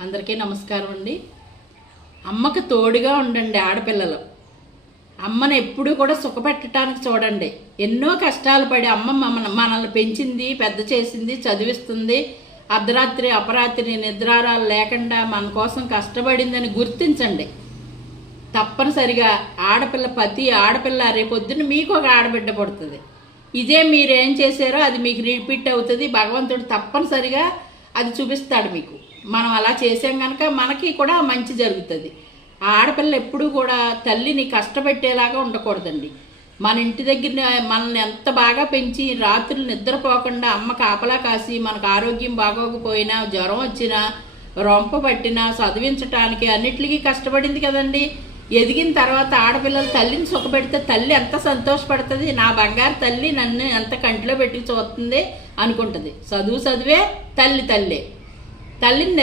అందరికీ నమస్కారం అండి. అమ్మకు తోడుగా ఉండండి. ఆడపిల్లలు అమ్మను ఎప్పుడు కూడా సుఖపెట్టడానికి చూడండి. ఎన్నో కష్టాలు పడి అమ్మ మనల్ని పెంచింది, పెద్ద చేసింది, చదివిస్తుంది. అర్ధరాత్రి అపరాత్రి నిద్రారాలు లేకుండా మన కోసం కష్టపడిందని గుర్తించండి. తప్పనిసరిగా ప్రతి ఆడపిల్ల రేపొద్దున మీకు ఒక ఆడబిడ్డ పడుతుంది. ఇదే మీరేం చేశారో అది మీకు రిపీట్ అవుతుంది. భగవంతుడు తప్పనిసరిగా అది చూపిస్తాడు మీకు. మనం అలా చేసాం కనుక మనకి కూడా మంచి జరుగుతుంది. ఆ ఆడపిల్ల ఎప్పుడూ కూడా తల్లిని కష్టపెట్టేలాగా ఉండకూడదండి. మన ఇంటి దగ్గర మనల్ని ఎంత బాగా పెంచి రాత్రులు నిద్రపోకుండా అమ్మ కాపలా కాసి మనకు ఆరోగ్యం బాగోకపోయినా, జ్వరం వచ్చినా, రొంప పట్టినా చదివించటానికి అన్నిటికీ కష్టపడింది కదండి. ఎదిగిన తర్వాత ఆడపిల్లలు తల్లిని సుఖపెడితే తల్లి ఎంత సంతోషపడుతుంది. నా బంగారు తల్లి నన్ను ఎంత కంటిలో పెట్టి చూస్తుంది అనుకుంటుంది. చదువే తల్లిని